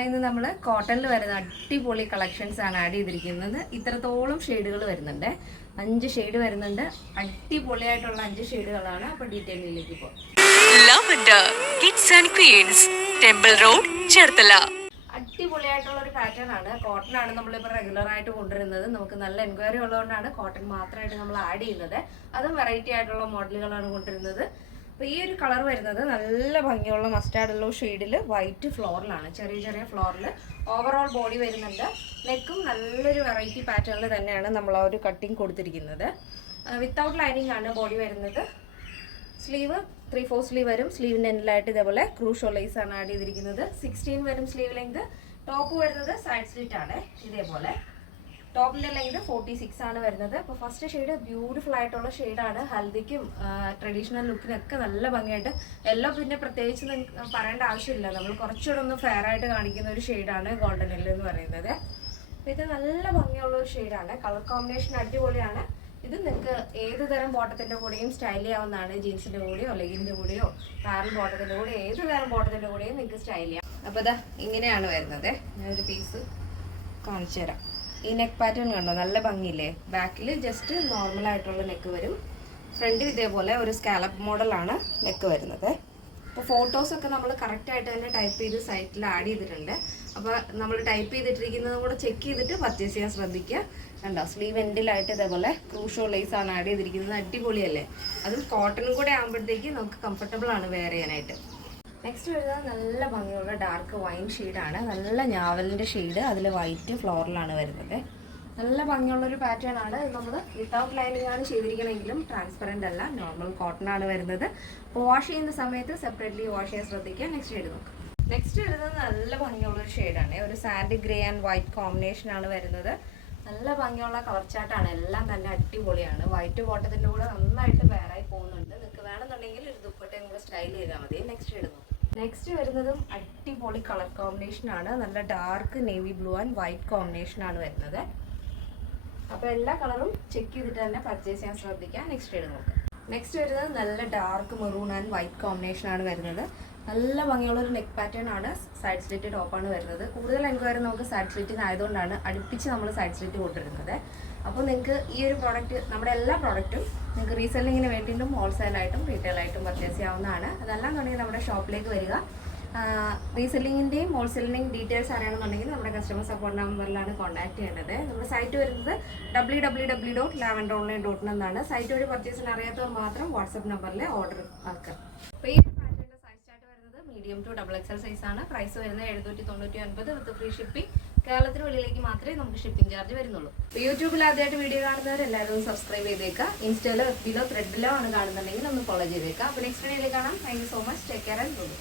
ഇന്ന് നമ്മൾ കോട്ടണിൽ വരുന്ന അടിപൊളി കളക്ഷൻസ് ആണ് ആഡ് ചെയ്തിരിക്കുന്നത്. ഇത്രത്തോളം ഷെയ്ഡുകൾ വരുന്നുണ്ട്, 5 ഷെയ്ഡ് വരുന്നുണ്ട്. അടിപൊളിയായിട്ടുള്ള 5 ഷെയ്ഡുകളാണ്. അപ്പോൾ ഡീറ്റെയിലിലേക്ക് പോകാം. Lavender Kids and Queens, Temple Road, Cherthala. അടിപൊളിയായിട്ടുള്ള ഒരു പാറ്റേൺ ആണ്. കോട്ടൺ ആണ് നമ്മളിപ്പോൾ റെഗുലർ ആയിട്ട് കൊണ്ടുവരുന്നത്. നമുക്ക് നല്ല എൻക്വയറി ഉള്ളതുകൊണ്ടാണ് കോട്ടൺ മാത്രമായിട്ട് നമ്മൾ ആഡ് ചെയ്യുന്നത്. അതും വെറൈറ്റി ആയിട്ടുള്ള മോഡലുകളാണ് കൊണ്ടുവരുന്നത്. അപ്പോൾ ഈ ഒരു കളർ വരുന്നത് നല്ല ഭംഗിയുള്ള മസ്റ്റാർഡ് യെല്ലോ ഷെയ്ഡിൽ വൈറ്റ് ഫ്ലോറിലാണ്, ചെറിയ ചെറിയ ഫ്ലോറിൽ ഓവറോൾ ബോഡി വരുന്നുണ്ട്. നെക്കും നല്ലൊരു വെറൈറ്റി പാറ്റേണിൽ തന്നെയാണ് നമ്മൾ ആ ഒരു കട്ടിങ് കൊടുത്തിരിക്കുന്നത്. വിത്തൗട്ട് ലൈനിങ് ആണ് ബോഡി വരുന്നത്. സ്ലീവ് 3/4 സ്ലീവ് വരും. സ്ലീവിൻ്റെ എൻഡിലായിട്ട് ഇതേപോലെ ക്രൂഷോ ലേസ് ആണ് ആഡ് ചെയ്തിരിക്കുന്നത്. 16 വരും സ്ലീവ് ലെങ്ത്. ടോപ്പ് വരുന്നത് സൈഡ് സ്ലിറ്റ് ആണ്. ഇതേപോലെ ടോപ്പിൻ്റെ ലെങ്ത് 46 ആണ് വരുന്നത്. അപ്പോൾ ഫസ്റ്റ് ഷെയ്ഡ് ബ്യൂട്ടിഫുൾ ആയിട്ടുള്ള ഷെയ്ഡാണ്. ഹൽദിക്കും ട്രഡീഷണൽ ലുക്കിനൊക്കെ നല്ല ഭംഗിയായിട്ട്, യെല്ലോ പിന്നെ പ്രത്യേകിച്ച് പറയേണ്ട ആവശ്യമില്ല, നമ്മൾ കുറച്ചുകൂടെ ഒന്ന് ഫെയർ ആയിട്ട് കാണിക്കുന്ന ഒരു ഷെയ്ഡാണ് ഗോൾഡൻ യെല്ലോ എന്ന് പറയുന്നത്. അപ്പോൾ ഇത് നല്ല ഭംഗിയുള്ള ഒരു ഷെയ്ഡാണ്. കളർ കോമ്പിനേഷൻ അടിപൊളിയാണ്. ഇത് നിങ്ങൾക്ക് ഏത് തരം ബോട്ടത്തിൻ്റെ കൂടെയും സ്റ്റൈൽ ചെയ്യാവുന്നതാണ്. ജീൻസിൻ്റെ കൂടെയോ ലെഗിൻ്റെ കൂടെയോ പാരൽ ബോട്ടത്തിൻ്റെ കൂടെ ഏത് തരം ബോട്ടത്തിൻ്റെ കൂടെയും നിങ്ങൾക്ക് സ്റ്റൈൽ ചെയ്യാം. അപ്പോൾ ഇതാ ഇങ്ങനെയാണ് വരുന്നത്. ഞാനൊരു പീസ് കാണിച്ചു തരാം. ഈ നെക്ക് പാറ്റേൺ കണ്ടോ, നല്ല ഭംഗിയില്ലേ. ബാക്കിൽ ജസ്റ്റ് നോർമൽ ആയിട്ടുള്ള നെക്ക് വരും. ഫ്രണ്ടിൽ ഇതേപോലെ ഒരു സ്കാലപ്പ് മോഡലാണ് നെക്ക് വരുന്നത്. അപ്പോൾ ഫോട്ടോസൊക്കെ നമ്മൾ കറക്റ്റായിട്ട് തന്നെ ടൈപ്പ് ചെയ്ത് സൈറ്റിൽ ആഡ് ചെയ്തിട്ടുണ്ട്. അപ്പോൾ നമ്മൾ ടൈപ്പ് ചെയ്തിട്ടിരിക്കുന്നതും കൂടെ ചെക്ക് ചെയ്തിട്ട് പർച്ചേസ് ചെയ്യാൻ ശ്രദ്ധിക്കുക. കണ്ടോ, സ്ലീവ് എൻഡിലായിട്ട് ഇതേപോലെ ക്രൂഷോ ലേസ് ആണ് ആഡ് ചെയ്തിരിക്കുന്നത്. അടിപൊളിയല്ലേ. അതും കോട്ടണും കൂടെ ആകുമ്പോഴത്തേക്ക് നമുക്ക് കംഫർട്ടബിൾ ആണ് വെയർ ചെയ്യാനായിട്ട്. നെക്സ്റ്റ് വരുന്നത് നല്ല ഭംഗിയുള്ള ഡാർക്ക് വൈൻ ഷെയ്ഡാണ്. നല്ല ഞാവലിൻ്റെ ഷെയ്ഡ്, അതിൽ വൈറ്റ് ഫ്ലോറിലാണ് വരുന്നത്. നല്ല ഭംഗിയുള്ളൊരു പാറ്റേൺ ആണ്. നമ്മൾ വിത്തൗട്ട് ലൈനിങ് ആണ് ചെയ്തിരിക്കണമെങ്കിലും ട്രാൻസ്പെറൻ്റ് അല്ല, നോർമൽ കോട്ടൺ ആണ് വരുന്നത്. അപ്പോൾ വാഷ് ചെയ്യുന്ന സമയത്ത് സെപ്പറേറ്റ്ലി വാഷ് ചെയ്യാൻ ശ്രദ്ധിക്കുക. നെക്സ്റ്റ് ഷെയ്ഡ് നോക്കാം. നെക്സ്റ്റ് വരുന്നത് നല്ല ഭംഗിയുള്ളൊരു ഷെയ്ഡാണ്. ഒരു സാൻഡ് ഗ്രേ ആൻഡ് വൈറ്റ് കോമ്പിനേഷനാണ് വരുന്നത്. നല്ല ഭംഗിയുള്ള കളർ ചാർട്ടാണ്. എല്ലാം തന്നെ അടിപൊളിയാണ്. വൈറ്റ് ബോട്ടത്തിൻ്റെ കൂടെ നന്നായിട്ട് പെയറായി പോകുന്നുണ്ട്. നിങ്ങൾക്ക് വേണമെന്നുണ്ടെങ്കിൽ ഒരു ദുപ്പട്ടയും കൂടെ സ്റ്റൈൽ ചെയ്താൽ മതി. നെക്സ്റ്റ് ഷെയ്ഡ് നോക്കാം. നെക്സ്റ്റ് വരുന്നതും അടിപൊളി കളർ കോമ്പിനേഷനാണ്. നല്ല dark navy blue and white കോമ്പിനേഷനാണ് വരുന്നത്. അപ്പോൾ എല്ലാ കളറും ചെക്ക് ചെയ്തിട്ട് തന്നെ പർച്ചേസ് ചെയ്യാൻ ശ്രദ്ധിക്കാം. നെക്സ്റ്റ് ഷെയ്ഡ് നോക്കാം. നെക്സ്റ്റ് വരുന്നത് നല്ല ഡാർക്ക് മെറൂൺ ആൻഡ് വൈറ്റ് കോമ്പിനേഷനാണ് വരുന്നത്. നല്ല ഭംഗിയുള്ളൊരു നെക്ക് പാറ്റേൺ ആണ്. സൈഡ് സ്ലിറ്റ് ടോപ്പാണ് വരുന്നത്. കൂടുതൽ എൻക്വയറി നമുക്ക് സൈഡ് സ്ലിറ്റിന് ആയതുകൊണ്ടാണ് അടുപ്പിച്ച് നമ്മൾ സൈഡ് സ്ലിറ്റ് കൊണ്ടുവരുന്നത്. അപ്പോൾ നിങ്ങൾക്ക് ഈ ഒരു പ്രോഡക്റ്റ്, നമ്മുടെ എല്ലാ പ്രോഡക്റ്റും നിങ്ങൾക്ക് റീസെല്ലിങ്ങിന് വേണ്ടിയിട്ടും ഹോൾസെയിലായിട്ടും റീറ്റെയിലായിട്ടും പർച്ചേസ് ചെയ്യാവുന്നതാണ്. അതല്ലാന്നുണ്ടെങ്കിൽ നമ്മുടെ ഷോപ്പിലേക്ക് വരിക. റീസെല്ലിങ്ങിൻ്റെയും ഹോൾസെല്ലിൻ്റെയും ഡീറ്റെയിൽസ് അറിയണമെന്നുണ്ടെങ്കിൽ നമ്മുടെ കസ്റ്റമർ സപ്പോർട്ട് നമ്പറിലാണ് കോൺടാക്ട് ചെയ്യേണ്ടത്. നമ്മുടെ സൈറ്റ് വരുന്നത് www.lavenderonline.in എന്നാണ്. സൈറ്റ് വഴി പർച്ചേസിന് അറിയാത്തവർ മാത്രം വാട്സപ്പ് നമ്പറിൽ ഓർഡർ ആക്കുക. അപ്പോൾ ഈ പാറ്റേണിൻ്റെ സൈസ് ചാർട്ട് വരുന്നത് മീഡിയം ടു XXL സൈസാണ്. പ്രൈസ് വരുന്നത് 799 വിത്ത് ഫ്രീ ഷിപ്പിംഗ്. കേരളത്തിന് വെളിയിലേക്ക് മാത്രമേ നമുക്ക് ഷിപ്പിംഗ് ചാർജ് വരുന്നുള്ളൂ. അപ്പോൾ യൂട്യൂബിൽ ആദ്യമായിട്ട് വീഡിയോ കാണുന്നവർ എല്ലാവരും സബ്സ്ക്രൈബ് ചെയ്തേക്കുക. ഇൻസ്റ്റയിലോ FBയിലോ ത്രെഡിലോ ആണ് കാണുന്നുണ്ടെങ്കിൽ ഒന്ന് ഫോളോ ചെയ്തേക്കുക. അപ്പോൾ നെക്സ്റ്റ് വീഡിയോയിൽ കാണാം. Thank you so much. Take care and good.